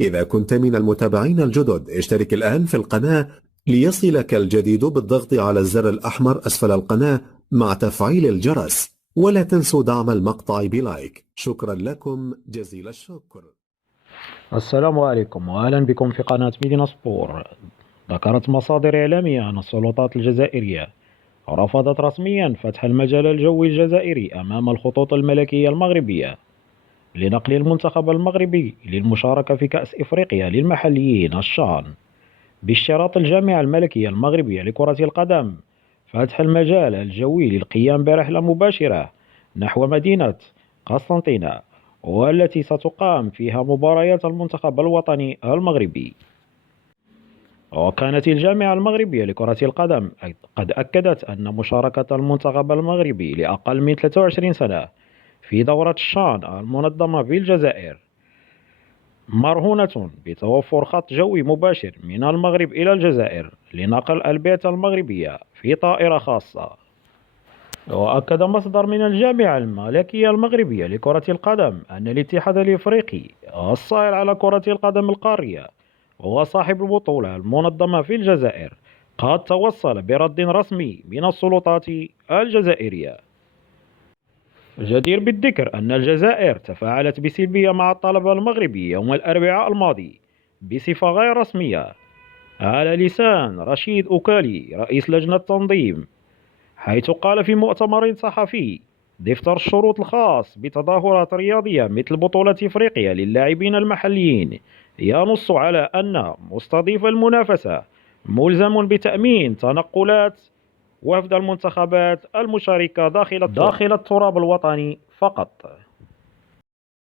إذا كنت من المتابعين الجدد اشترك الآن في القناة ليصلك الجديد بالضغط على الزر الأحمر أسفل القناة مع تفعيل الجرس، ولا تنسوا دعم المقطع بلايك. شكرا لكم جزيل الشكر. السلام عليكم وأهلا بكم في قناة مدينة سبور. ذكرت مصادر إعلامية أن السلطات الجزائرية رفضت رسميا فتح المجال الجوي الجزائري أمام الخطوط الملكية المغربية لنقل المنتخب المغربي للمشاركة في كأس إفريقيا للمحليين الشان، باشتراط الجامعة الملكية المغربية لكرة القدم فتح المجال الجوي للقيام برحلة مباشرة نحو مدينة قسنطينة، والتي ستقام فيها مباريات المنتخب الوطني المغربي. وكانت الجامعة المغربية لكرة القدم قد أكدت أن مشاركة المنتخب المغربي لأقل من 23 سنة في دورة الشان المنظمة في الجزائر مرهونة بتوفر خط جوي مباشر من المغرب إلى الجزائر لنقل البعثة المغربية في طائرة خاصة. وأكد مصدر من الجامعة الملكية المغربية لكرة القدم أن الاتحاد الإفريقي الصائر على كرة القدم القارية وهو صاحب البطولة المنظمة في الجزائر قد توصل برد رسمي من السلطات الجزائرية. الجدير بالذكر أن الجزائر تفاعلت بسلبية مع الطلب المغربي يوم الأربعاء الماضي بصفة غير رسمية على لسان رشيد أوكالي رئيس لجنة التنظيم، حيث قال في مؤتمر صحفي: دفتر الشروط الخاص بتظاهرات رياضية مثل بطولة إفريقيا للاعبين المحليين ينص على أن مستضيف المنافسة ملزم بتأمين تنقلات وفد المنتخبات المشاركة داخل التراب الوطني فقط.